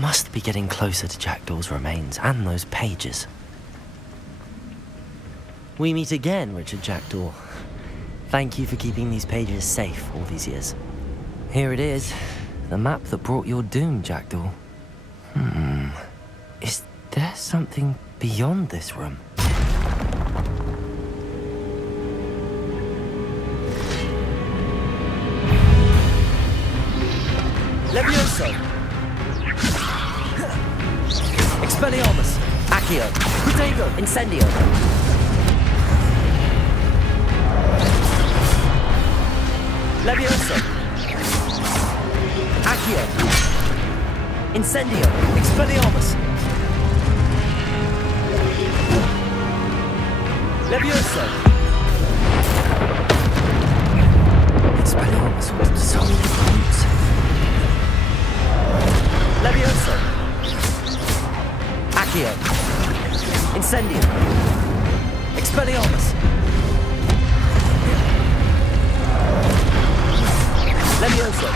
Must be getting closer to Jackdaw's remains and those pages. We meet again, Richard Jackdaw. Thank you for keeping these pages safe all these years. Here it is, the map that brought your doom, Jackdaw. Is there something beyond this room? Levioso! Expelliarmus! Accio! Protego! Incendio! Levioso! Accio! Incendio! Expelliarmus! Levioso! Expelliarmus will dissolve the roots. Levioso! Accio! Incendio! Expelliarmus! Levioso!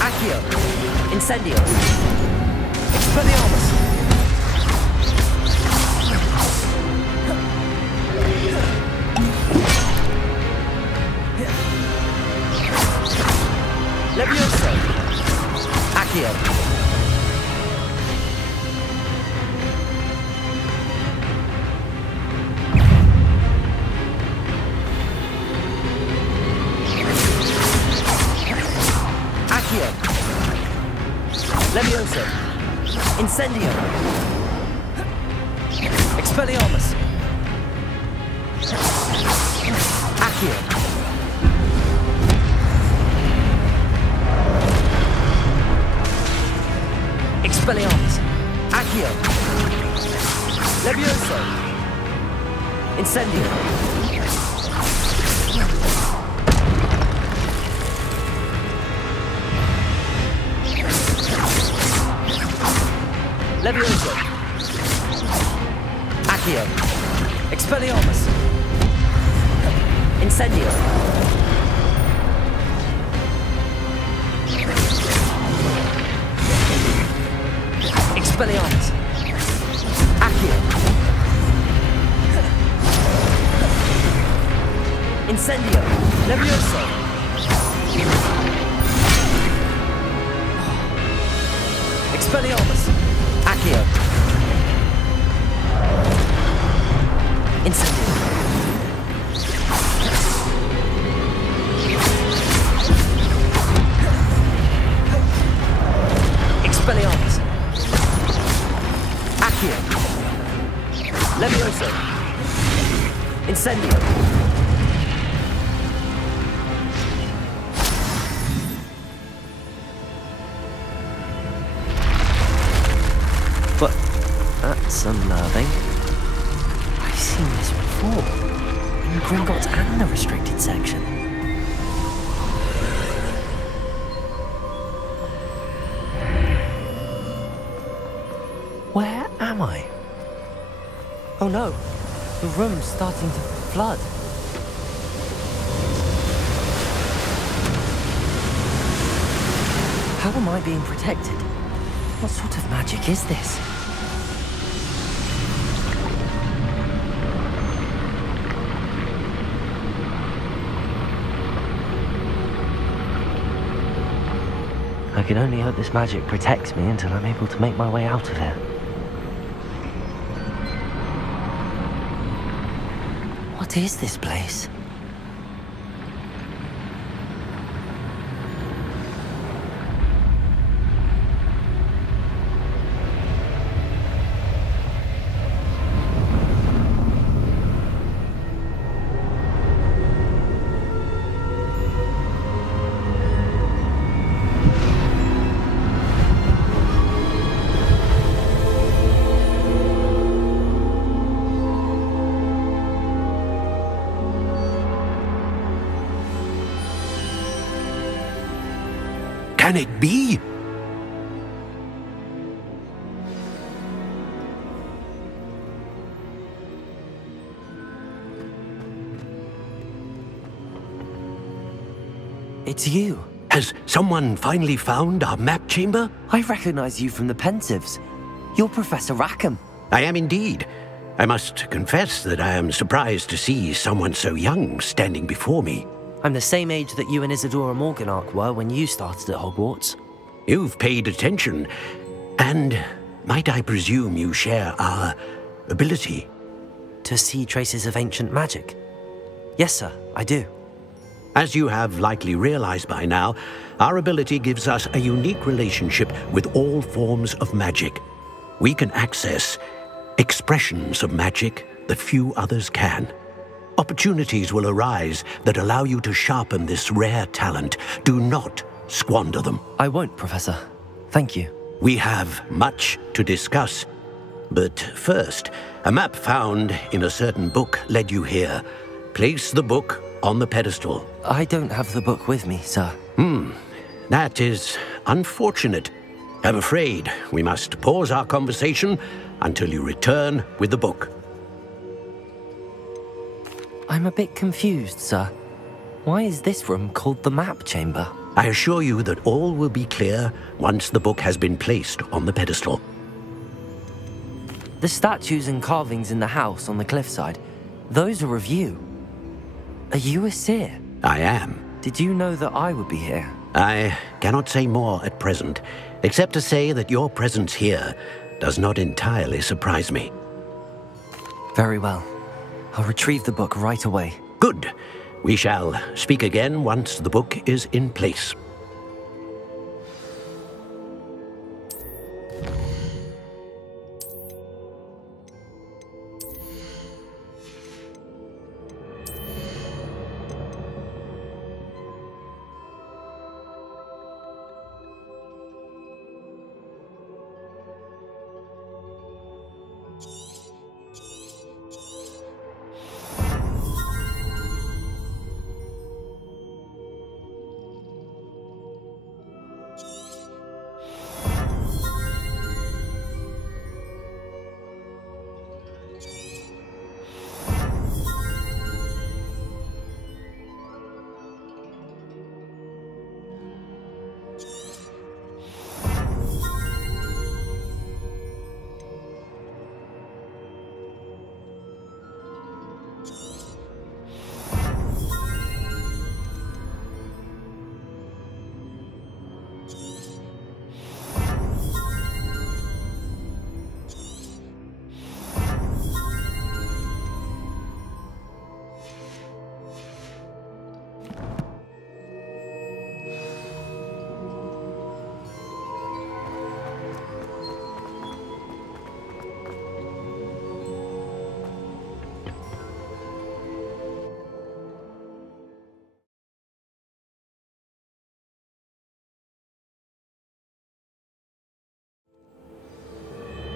Accio! Incendio! Expelliarmus! Levioso! Accio! Levioso! Incendio! Expelliarmus! Accio! Expelliarmus! Accio! Levioso! Incendio! Levioso! Accio! Expelliarmus! Incendio! Expelliarmus! Accio! Incendio! Levioso! Expelliarmus! Accio! Incendio! Expelliarmus! Accio! Levioso! Incendio! But that's unnerving. I've seen this before. In Gringotts and the restricted section. Where am I? Oh no, the room's starting to flood. How am I being protected? What sort of magic is this? I can only hope this magic protects me until I'm able to make my way out of here. What is this place? Can it be? It's you. Has someone finally found our map chamber? I recognize you from the Pensieves. You're Professor Rackham. I am indeed. I must confess that I am surprised to see someone so young standing before me. I'm the same age that you and Isadora Morganach were when you started at Hogwarts. You've paid attention, and might I presume you share our ability? To see traces of ancient magic? Yes, sir, I do. As you have likely realized by now, our ability gives us a unique relationship with all forms of magic. We can access expressions of magic that few others can. Opportunities will arise that allow you to sharpen this rare talent. Do not squander them. I won't, Professor. Thank you. We have much to discuss. But first, a map found in a certain book led you here. Place the book on the pedestal. I don't have the book with me, sir. That is unfortunate. I'm afraid we must pause our conversation until you return with the book. I'm a bit confused, sir. Why is this room called the map chamber? I assure you that all will be clear once the book has been placed on the pedestal. The statues and carvings in the house on the cliffside, those are of you. Are you a seer? I am. Did you know that I would be here? I cannot say more at present, except to say that your presence here does not entirely surprise me. Very well. I'll retrieve the book right away. Good. We shall speak again once the book is in place.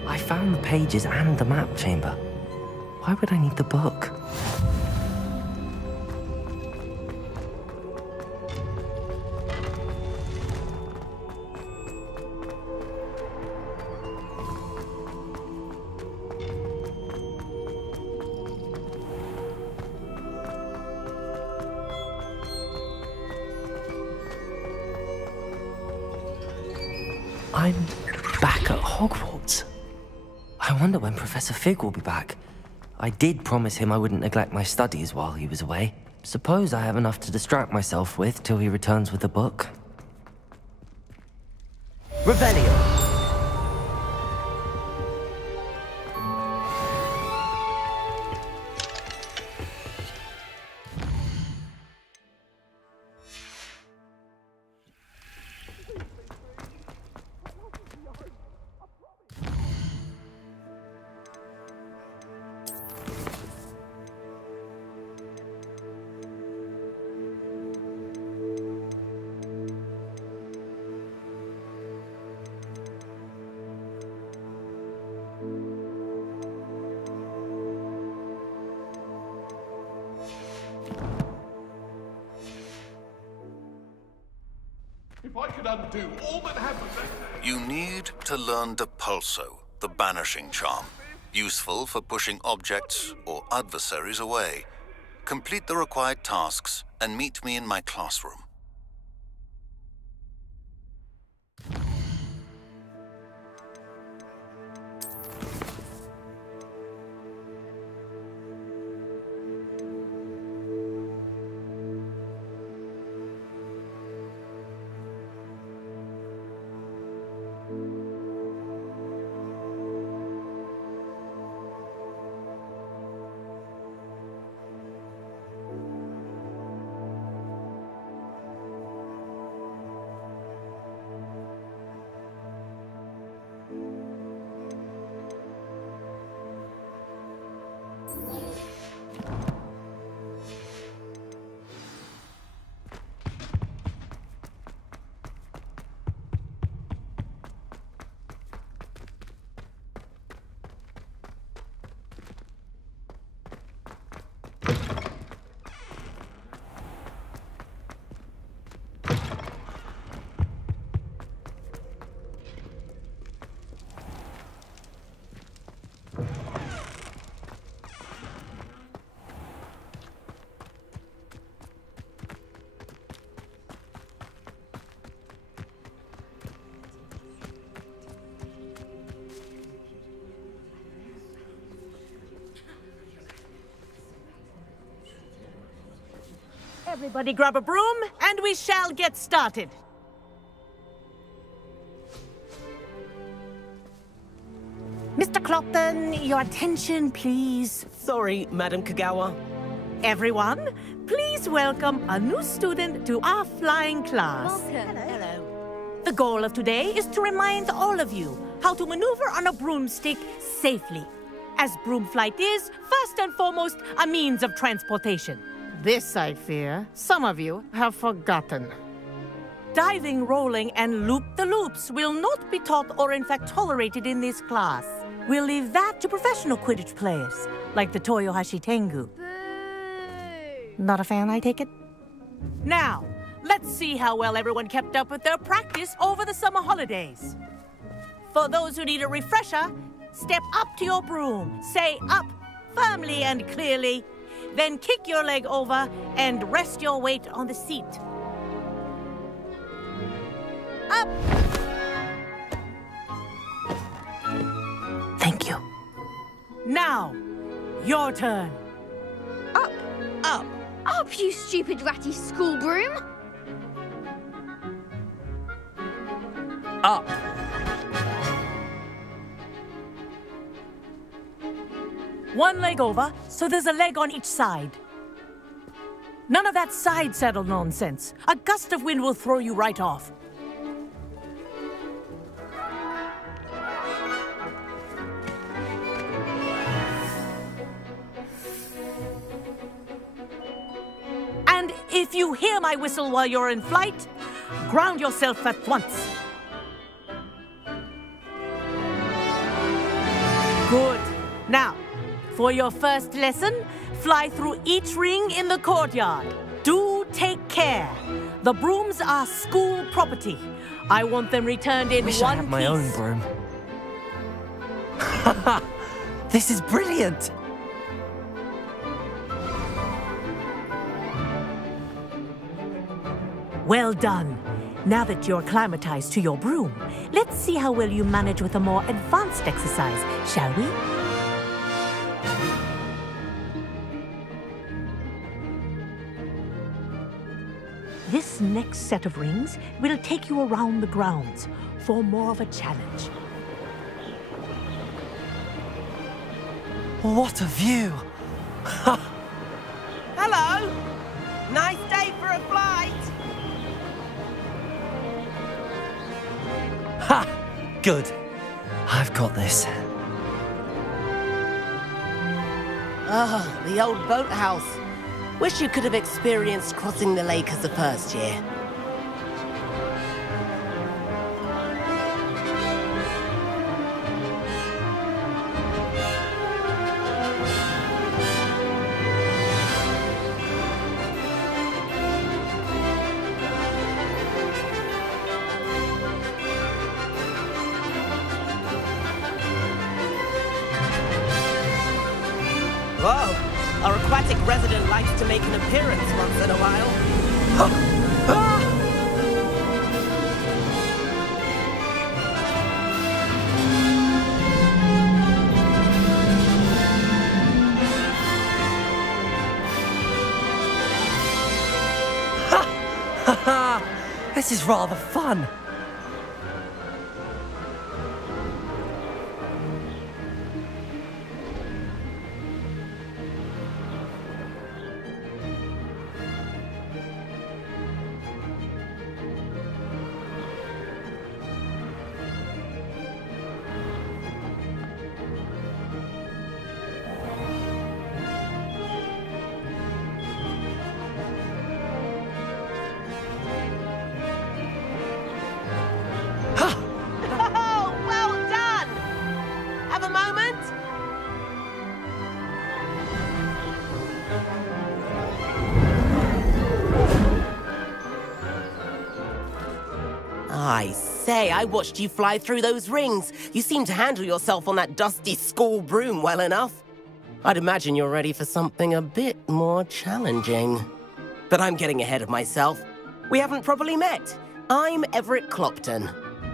I found the pages and the map chamber. Why would I need the book? I'm back at Hogwarts. I wonder when Professor Fig will be back. I did promise him I wouldn't neglect my studies while he was away. Suppose I have enough to distract myself with till he returns with the book. Revelio. If I could undo all that happened... You need to learn Depulso, the banishing charm. Useful for pushing objects or adversaries away. Complete the required tasks and meet me in my classroom. Everybody grab a broom, and we shall get started. Mr. Clopton, your attention, please. Sorry, Madam Kagawa. Everyone, please welcome a new student to our flying class. Welcome. Hello. The goal of today is to remind all of you how to maneuver on a broomstick safely, as broom flight is, first and foremost, a means of transportation. This, I fear, some of you have forgotten. Diving, rolling, and loop-the-loops will not be taught or in fact tolerated in this class. We'll leave that to professional Quidditch players, like the Toyohashi Tengu. Boo! Not a fan, I take it? Now, let's see how well everyone kept up with their practice over the summer holidays. For those who need a refresher, step up to your broom, say up firmly and clearly, then kick your leg over and rest your weight on the seat. Up! Thank you. Now, your turn. Up! Up! Up, you stupid ratty school broom! Up. One leg over, so there's a leg on each side. None of that side saddle nonsense. A gust of wind will throw you right off. And if you hear my whistle while you're in flight, ground yourself at once. Good. Now, for your first lesson, fly through each ring in the courtyard. Do take care. The brooms are school property. I want them returned in Wish one I had my piece. own broom. This is brilliant. Well done. Now that you're acclimatized to your broom, let's see how well you manage with a more advanced exercise, shall we? This next set of rings will take you around the grounds for more of a challenge. What a view. Hello. Nice day for a flight. Ha! Good. I've got this. Ah, the old boathouse. Wish you could have experienced crossing the lake as a first year. Whoa. Our aquatic resident likes to make an appearance once in a while. This is rather fun. say, I watched you fly through those rings. You seem to handle yourself on that dusty school broom well enough. I'd imagine you're ready for something a bit more challenging. But I'm getting ahead of myself. We haven't properly met. I'm Everett Clopton.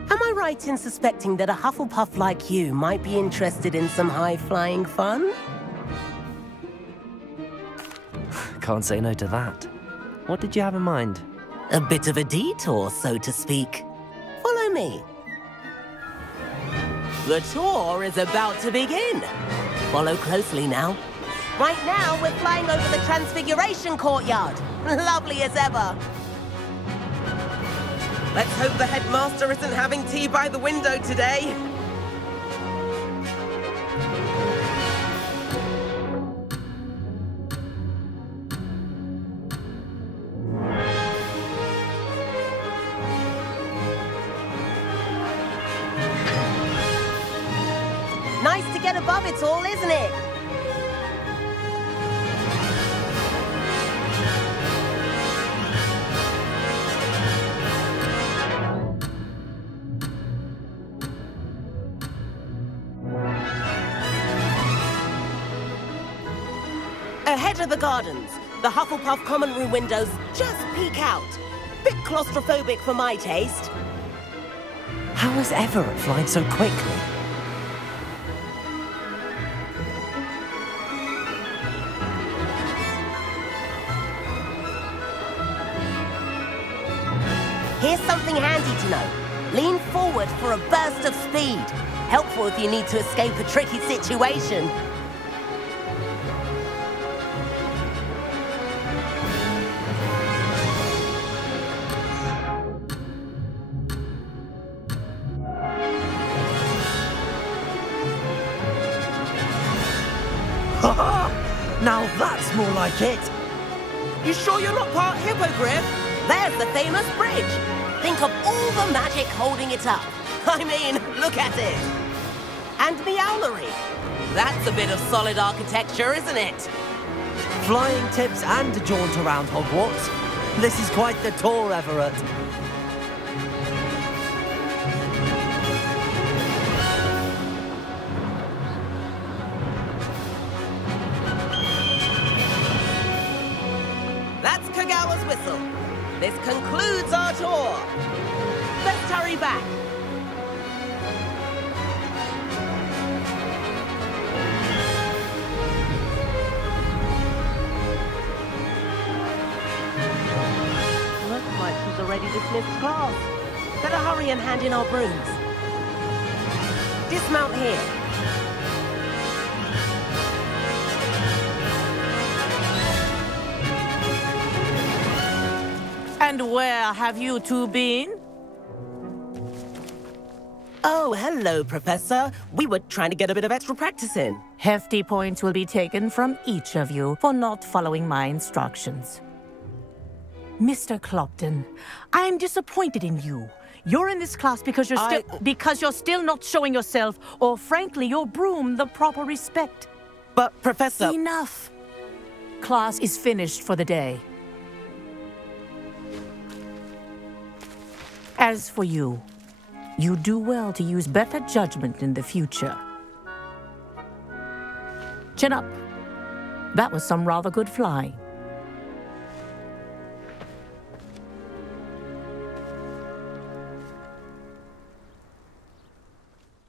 Am I right in suspecting that a Hufflepuff like you might be interested in some high-flying fun? Can't say no to that. What did you have in mind? A bit of a detour, so to speak. Follow me. The tour is about to begin. Follow closely now. Right now, we're flying over the Transfiguration Courtyard. Lovely as ever. Let's hope the headmaster isn't having tea by the window today. Nice to get above it all, isn't it? Ahead of the gardens, the Hufflepuff common room windows just peek out. Bit claustrophobic for my taste. How is Everett flying so quickly? Here's something handy to know. Lean forward for a burst of speed. Helpful if you need to escape a tricky situation. Now that's more like it. You sure you're not part hippogriff? There's the famous bridge. Think of all the magic holding it up. I mean, look at it. And Meowlery. That's a bit of solid architecture, isn't it? Flying tips and a jaunt around Hogwarts. This is quite the tour, Everett. That's Kagawa's whistle. This concludes our tour. Let's hurry back. Looks like she's already dismissed class. Better hurry and hand in our brooms. Dismount here. And where have you two been? Oh, hello, Professor. We were trying to get a bit of extra practice in. Hefty points will be taken from each of you for not following my instructions. Mr. Clopton, I'm disappointed in you. You're in this class because you're still not showing yourself, or frankly, your broom the proper respect. But, Professor... Enough. Class is finished for the day. As for you, you do well to use better judgment in the future. Chin up. That was some rather good flying.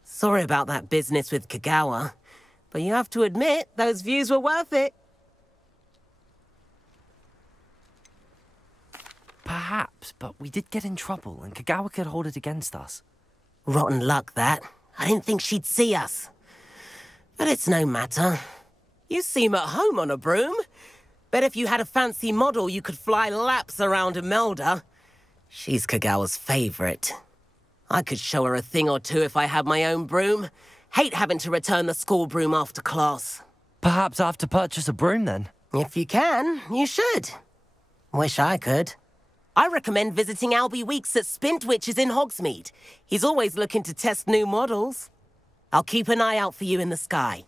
Sorry about that business with Kagawa, but you have to admit, those views were worth it. Perhaps, but we did get in trouble, and Kagawa could hold it against us. Rotten luck, that. I didn't think she'd see us. But it's no matter. You seem at home on a broom. Bet if you had a fancy model, you could fly laps around Imelda. She's Kagawa's favorite. I could show her a thing or two if I had my own broom. Hate having to return the school broom after class. Perhaps I have to purchase a broom, then. If you can, you should. Wish I could. I recommend visiting Albie Weeks at Spintwitches in Hogsmeade. He's always looking to test new models. I'll keep an eye out for you in the sky.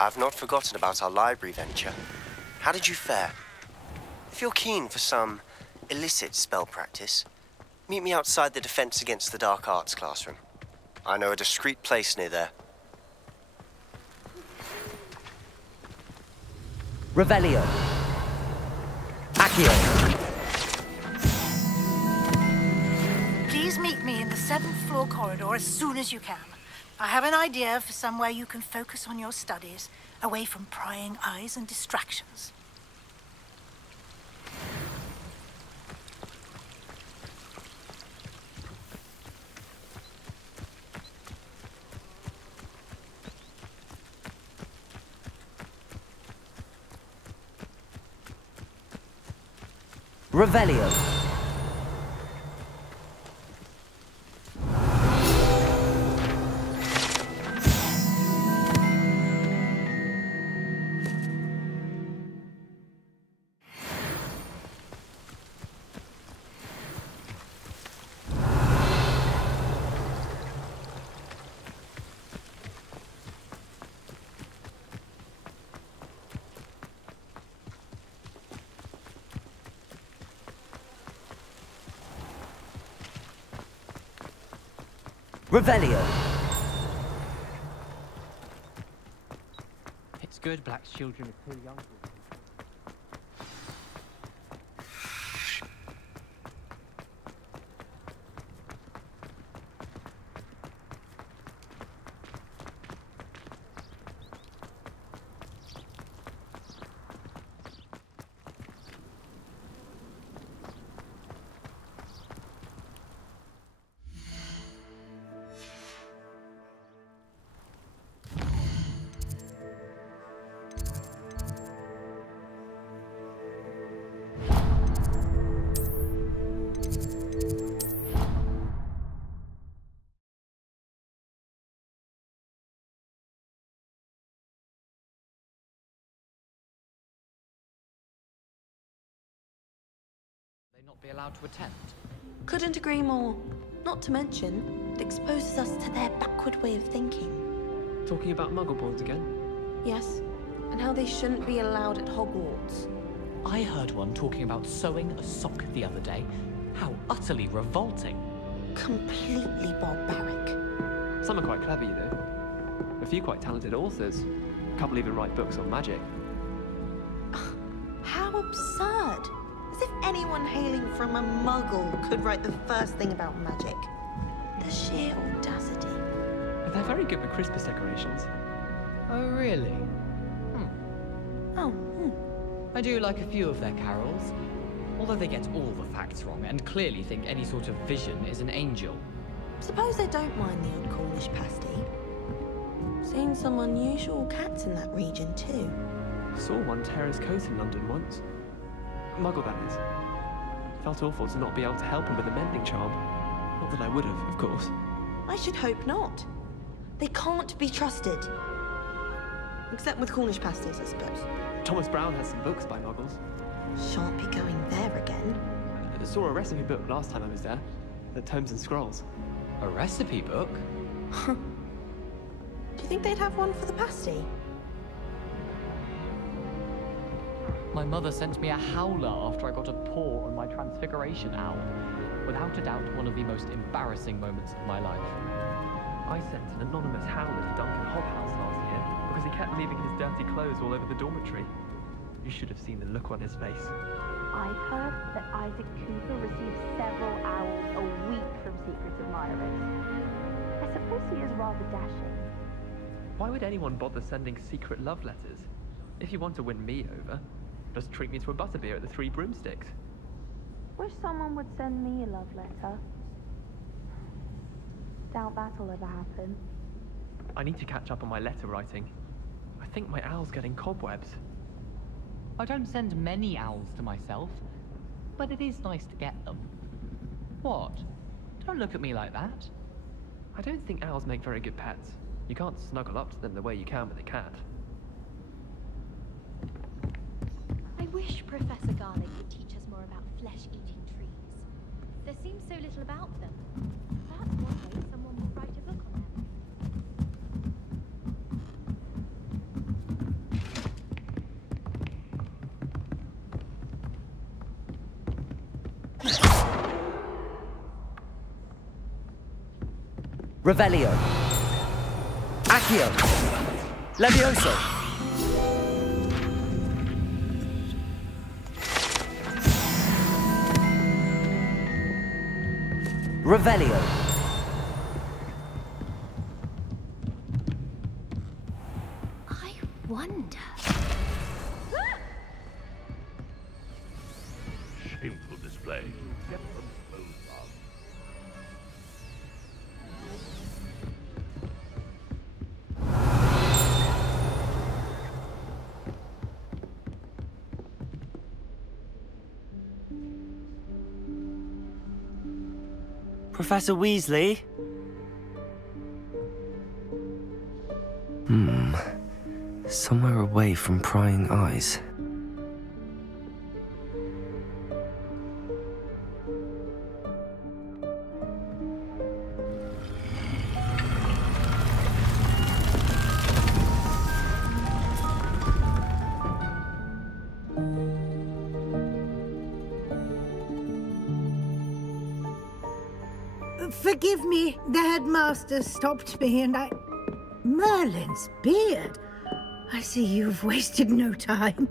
I've not forgotten about our library venture. How did you fare? If you're keen for some illicit spell practice, meet me outside the Defense Against the Dark Arts classroom. I know a discreet place near there. Revelio. Accio. Please meet me in the 7th floor corridor as soon as you can. I have an idea for somewhere you can focus on your studies, away from prying eyes and distractions. Revelio. Revelio. It's good Black's children are too young for it. Not be allowed to attend? Couldn't agree more. Not to mention, it exposes us to their backward way of thinking. Talking about Muggleborns again? Yes, and how they shouldn't be allowed at Hogwarts. I heard one talking about sewing a sock the other day. How utterly revolting. Completely barbaric. Some are quite clever, you know. A few quite talented authors. A couple even write books on magic. How absurd! As if anyone hailing from a Muggle could write the first thing about magic. The sheer audacity. They're very good with Christmas decorations. Oh, really? I do like a few of their carols. Although they get all the facts wrong and clearly think any sort of vision is an angel. Suppose they don't mind the odd Cornish pasty. Seen some unusual cats in that region too. Saw one tear his coat in London once. Muggle, that is. Felt awful to not be able to help him with a mending charm. Not that I would have, of course. I should hope not. They can't be trusted. Except with Cornish pasties, I suppose. Thomas Brown has some books by Muggles. Shan't be going there again. I saw a recipe book last time I was there. The Tomes and Scrolls. A recipe book? Do you think they'd have one for the pasty? My mother sent me a howler after I got a paw on my Transfiguration owl. Without a doubt, one of the most embarrassing moments of my life. I sent an anonymous howler to Duncan Hobhouse last year because he kept leaving his dirty clothes all over the dormitory. You should have seen the look on his face. I've heard that Isaac Cooper receives several owls a week from secret admirers. I suppose he is rather dashing. Why would anyone bother sending secret love letters? If you want to win me over, just treat me to a butterbeer at the Three Broomsticks. Wish someone would send me a love letter. Doubt that'll ever happen. I need to catch up on my letter writing. I think my owl's getting cobwebs. I don't send many owls to myself, but it is nice to get them. What? Don't look at me like that. I don't think owls make very good pets. You can't snuggle up to them the way you can with a cat. I wish Professor Garlick would teach us more about flesh-eating trees. There seems so little about them. Perhaps one day someone will write a book on them. Revelio. Accio. Levioso. Revelio. I wonder. Shameful display. Professor Weasley? Somewhere away from prying eyes. Forgive me, the headmaster stopped me and I... Merlin's beard. I see you've wasted no time.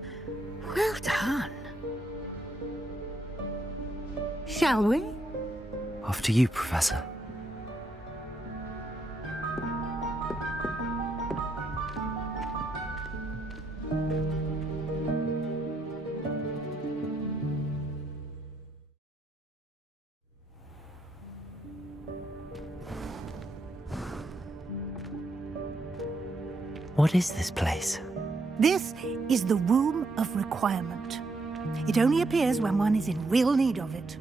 Well done. Shall we? After you, Professor. What is this place? This is the Room of Requirement. It only appears when one is in real need of it.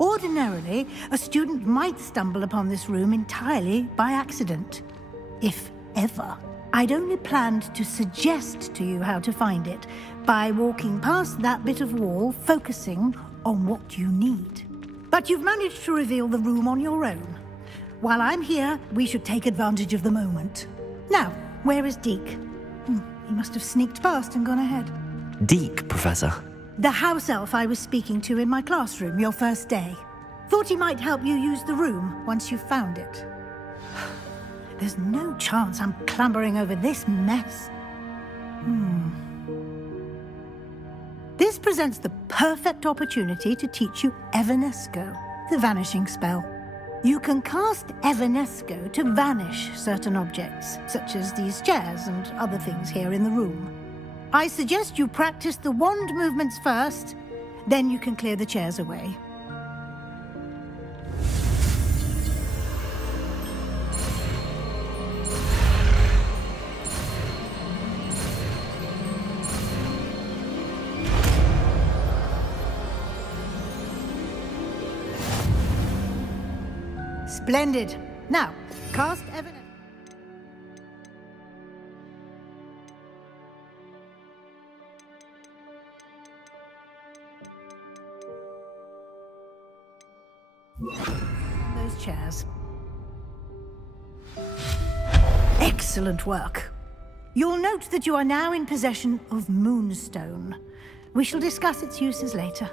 Ordinarily, a student might stumble upon this room entirely by accident, if ever. I'd only planned to suggest to you how to find it by walking past that bit of wall, focusing on what you need. But you've managed to reveal the room on your own. While I'm here, we should take advantage of the moment. Now, where is Deke? He must have sneaked past and gone ahead. Deke, Professor. The house elf I was speaking to in my classroom your first day. Thought he might help you use the room once you've found it. There's no chance I'm clambering over this mess. This presents the perfect opportunity to teach you Evanesco, the vanishing spell. You can cast Evanesco to vanish certain objects, such as these chairs and other things here in the room. I suggest you practice the wand movements first, then you can clear the chairs away. Splendid. Now, cast Evanesco. Those chairs. Excellent work. You'll note that you are now in possession of Moonstone. We shall discuss its uses later.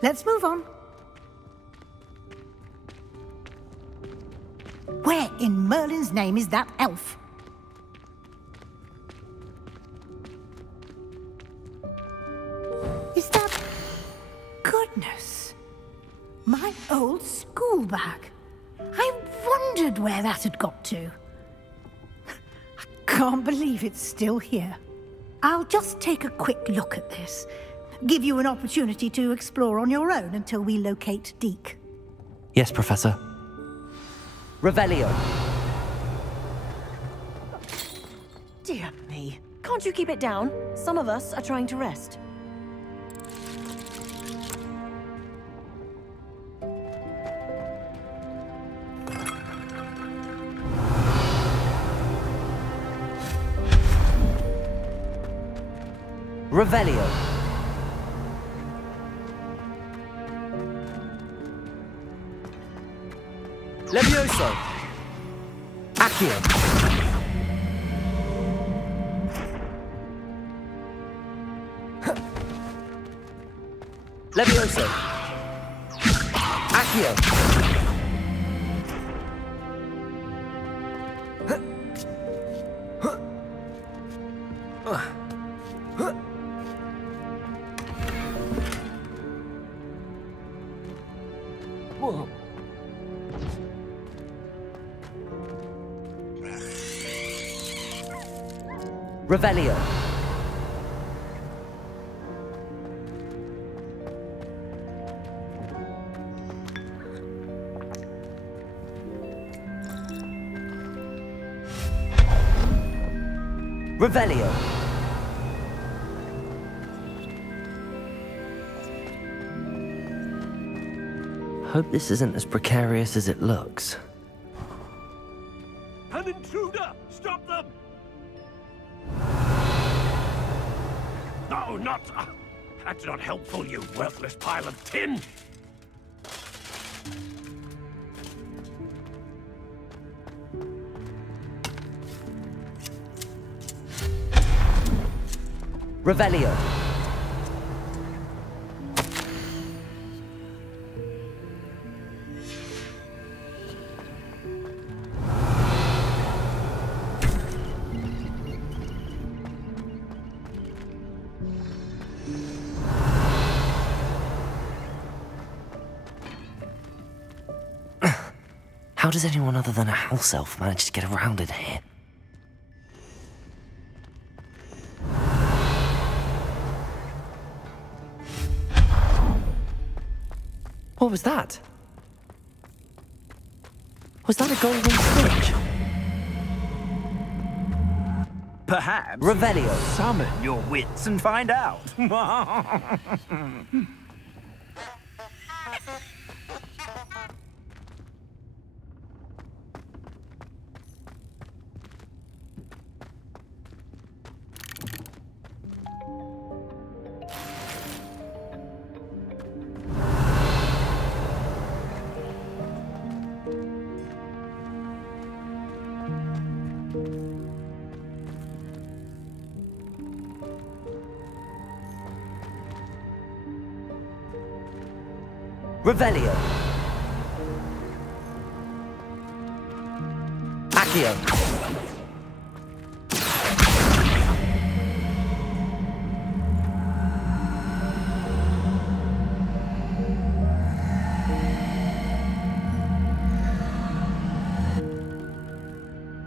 Let's move on. Where in Merlin's name is that elf? Is that... Goodness. My old school bag. I wondered where that had got to. I can't believe it's still here. I'll just take a quick look at this. Give you an opportunity to explore on your own until we locate Deke. Yes, Professor. Revelio. Dear me. Can't you keep it down? Some of us are trying to rest. Revelio. Levioso. Accio. Levioso. Accio. Revelio. Revelio. Hope this isn't as precarious as it looks. An intruder! Stop them! No, not... that's not helpful, you worthless pile of tin! Revelio. How does anyone other than a house elf manage to get around in here? What was that? Was that a golden switch? Perhaps. Revelio. Summon your wits and find out. Revelio. Accio.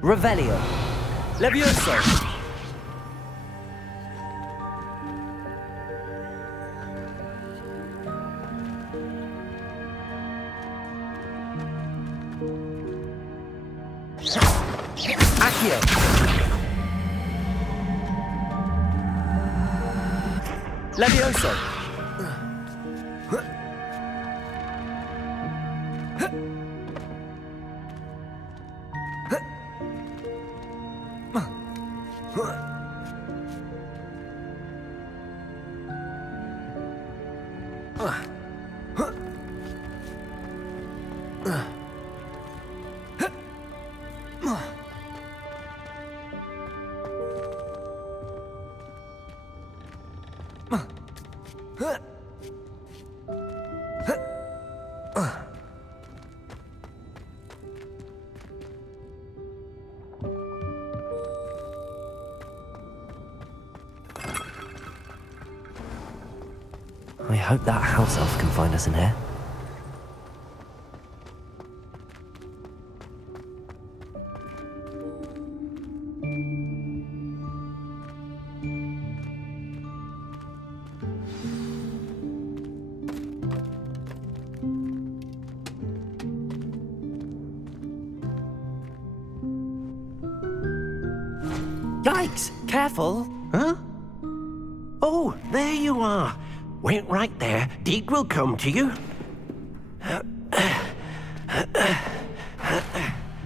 Revelio. Levioso. Accio. Levioso. I hope that house elf can find us in here. Yikes! Careful! Huh? Oh, there you are. Wait right there. Deke will come to you.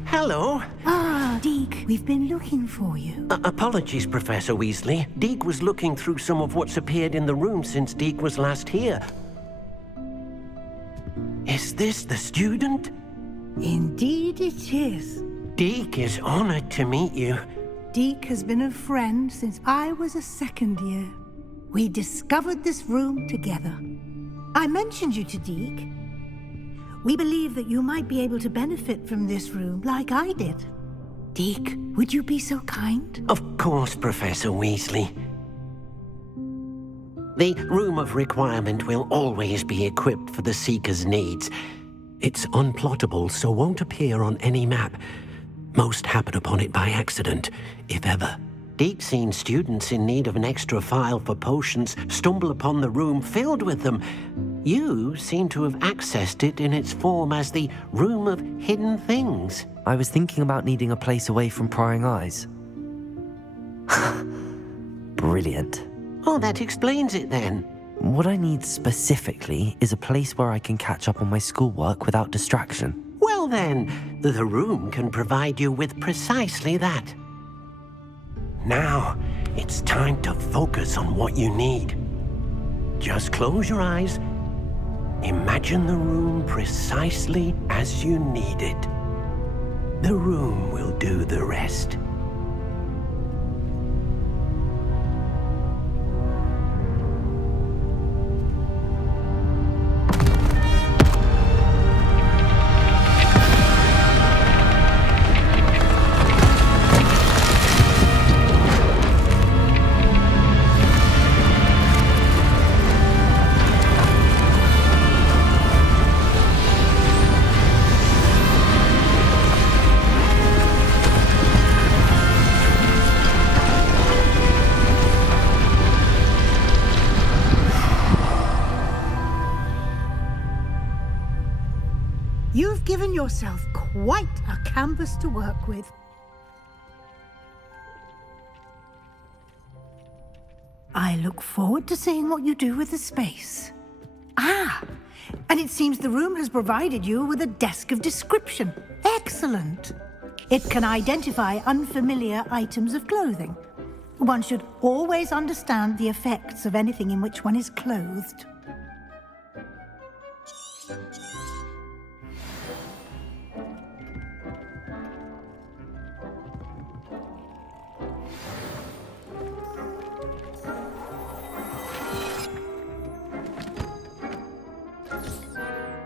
Hello. Ah, Deke, we've been looking for you. Apologies, Professor Weasley. Deke was looking through some of what's appeared in the room since Deke was last here. Is this the student? Indeed it is. Deke is honored to meet you. Deke has been a friend since I was a second year. We discovered this room together. I mentioned you to Deke. We believe that you might be able to benefit from this room like I did. Deke, would you be so kind? Of course, Professor Weasley. The Room of Requirement will always be equipped for the Seeker's needs. It's unplottable, so won't appear on any map. Most happen upon it by accident, if ever. Deep-seen students in need of an extra file for potions stumble upon the room filled with them. You seem to have accessed it in its form as the Room of Hidden Things. I was thinking about needing a place away from prying eyes. Brilliant. Oh, that explains it then. What I need specifically is a place where I can catch up on my schoolwork without distraction. Well then, the room can provide you with precisely that. Now, it's time to focus on what you need. Just close your eyes. Imagine the room precisely as you need it. The room will do the rest. You've given yourself quite a canvas to work with. I look forward to seeing what you do with the space. Ah, and it seems the room has provided you with a desk of description. Excellent. It can identify unfamiliar items of clothing. One should always understand the effects of anything in which one is clothed.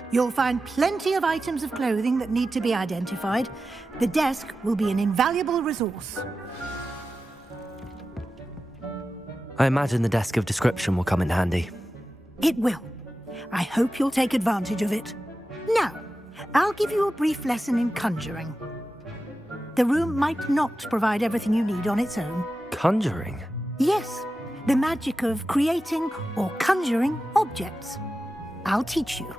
You'll find plenty of items of clothing that need to be identified. The desk will be an invaluable resource. I imagine the desk of description will come in handy. It will. I hope you'll take advantage of it. Now, I'll give you a brief lesson in conjuring. The room might not provide everything you need on its own. Conjuring? Yes, the magic of creating or conjuring objects. I'll teach you.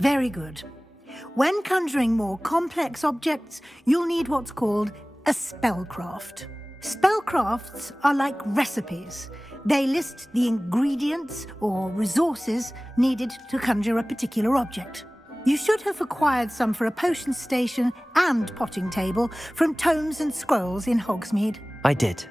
Very good. When conjuring more complex objects, you'll need what's called a spellcraft. Spellcrafts are like recipes. They list the ingredients or resources needed to conjure a particular object. You should have acquired some for a potion station and potting table from tomes and scrolls in Hogsmeade. I did.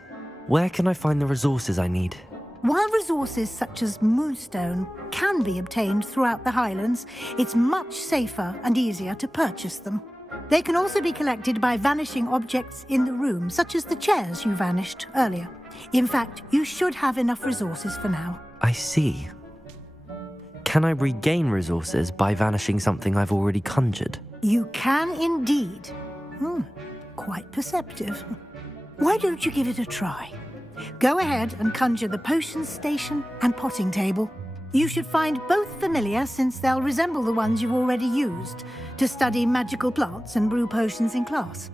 Where can I find the resources I need? While resources such as moonstone can be obtained throughout the Highlands, it's much safer and easier to purchase them. They can also be collected by vanishing objects in the room, such as the chairs you vanished earlier. In fact, you should have enough resources for now. I see. Can I regain resources by vanishing something I've already conjured? You can indeed. Quite perceptive. Why don't you give it a try? Go ahead and conjure the potion station and potting table. You should find both familiar, since they'll resemble the ones you've already used to study magical plants and brew potions in class.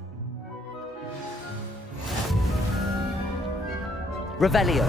Revelio.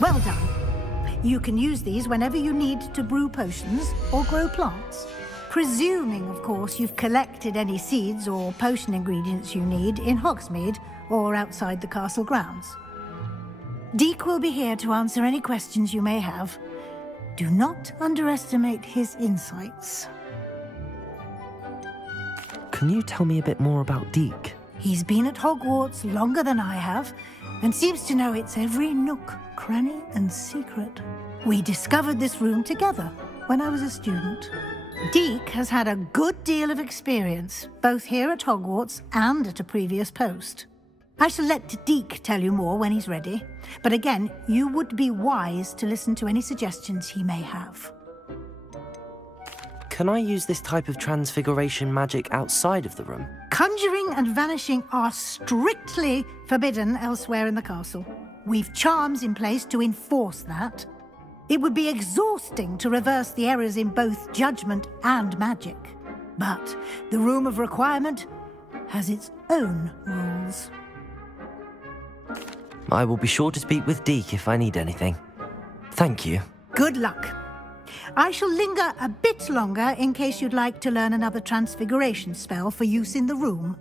Well done. You can use these whenever you need to brew potions or grow plants. Presuming, of course, you've collected any seeds or potion ingredients you need in Hogsmeade or outside the castle grounds. Deke will be here to answer any questions you may have. Do not underestimate his insights. Can you tell me a bit more about Deke? He's been at Hogwarts longer than I have, and seems to know its every nook, cranny, and secret. We discovered this room together when I was a student. Deke has had a good deal of experience, both here at Hogwarts and at a previous post. I shall let Deke tell you more when he's ready, but again, you would be wise to listen to any suggestions he may have. Can I use this type of transfiguration magic outside of the room? Conjuring and vanishing are strictly forbidden elsewhere in the castle. We've charms in place to enforce that. It would be exhausting to reverse the errors in both judgment and magic. But the Room of Requirement has its own rules. I will be sure to speak with Deke if I need anything. Thank you. Good luck. I shall linger a bit longer in case you'd like to learn another transfiguration spell for use in the room.